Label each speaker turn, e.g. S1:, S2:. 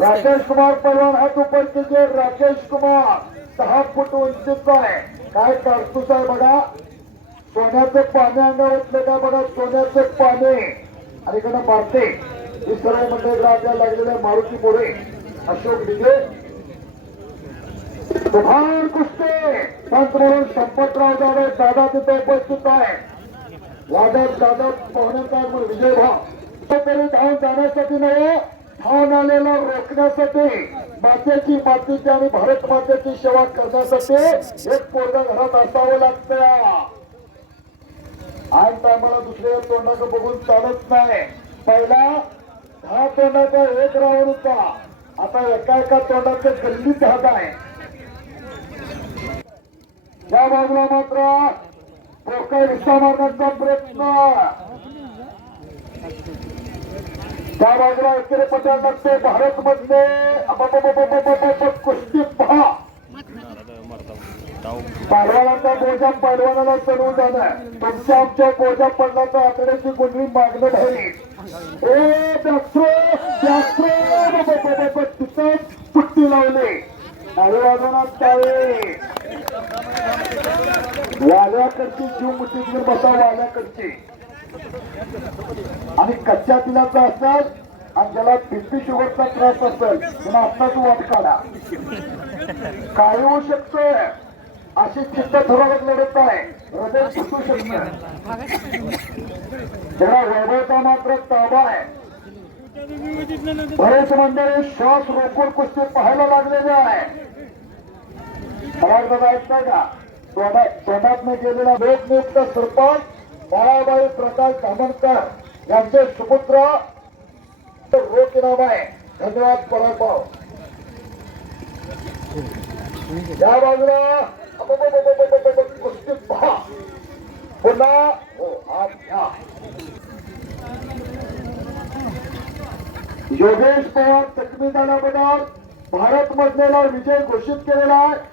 S1: राकेश कुमार पहलवान हात उपर केले राकेश कुमार सहा फूट उंचीचा आहे. काय कारतूस आहे बघा. सोन्याचं पाणी अंगावर का बघा सोन्याचं पाणी आणि इकडं मारते. ही सर्व मंडळी राज्याला लागलेल्या मारुती मोरे. अशोक डिगे तुफान संत म्हणून संपतराव जाधव दादा तिथे उपस्थित आहे. वादक दादा पाहुण्यांचा विजय भाव. तरी धावून जाण्यासाठी नाही धावून आलेला रोखण्यासाठी मातेची मातीची आणि भारत मातेची सेवा करण्यासाठी एक पोरगा घरात असावं लागतं. आज टायमाला दुसऱ्या तोंडाचं बघून चालत नाही. पहिला दहा तोंडाचा एक राऊंड होता. आता एका एका तोंडाचे गल्लीत हात आहे. या बाजूला मात्र पोकळ रिक्षा मारण्याचा प्रयत्न त्या बाजूला एकेरे पट्या लागते भारत मधले कुस्ती पहा. पाडवानाचा गोजा पाडवानाला चढवून जाणार तुमच्या आमच्या गोजा पडण्याचा आकड्याची गुंडळी मागणं नाही ए डॉक्टर डॉक्टर तिथं पुट्टी लावली. काही वाजवणार वाल्याकडची जीव मुठीत बसा वाल्याकडची आणि कच्च्या तिलाचा असेल आणि ज्याला बीपी शुगरचा त्रास असेल त्यांना आत्ताच वाट काढा. काय होऊ शकतोय? अशी चित्त ठरवत लढत आहे. हृदय फुटू शकत त्याला वैभवचा मात्र ताबा आहे. बरेच मंडळी श्वास रोखून कुस्ती पाहायला आठवत आहेत नाही का? तोंडात मी केलेला लोकनियुक्त सरपंच बाळाबाई प्रकाश धामणकर यांचे सुपुत्र रोख इनाम आहे. धन्यवाद पराभाव या बाजूला पुन्हा हो आज घ्या. योगेश पवार चकमी झाल्याबरोबर भारत मधलेला विजय घोषित केलेला आहे.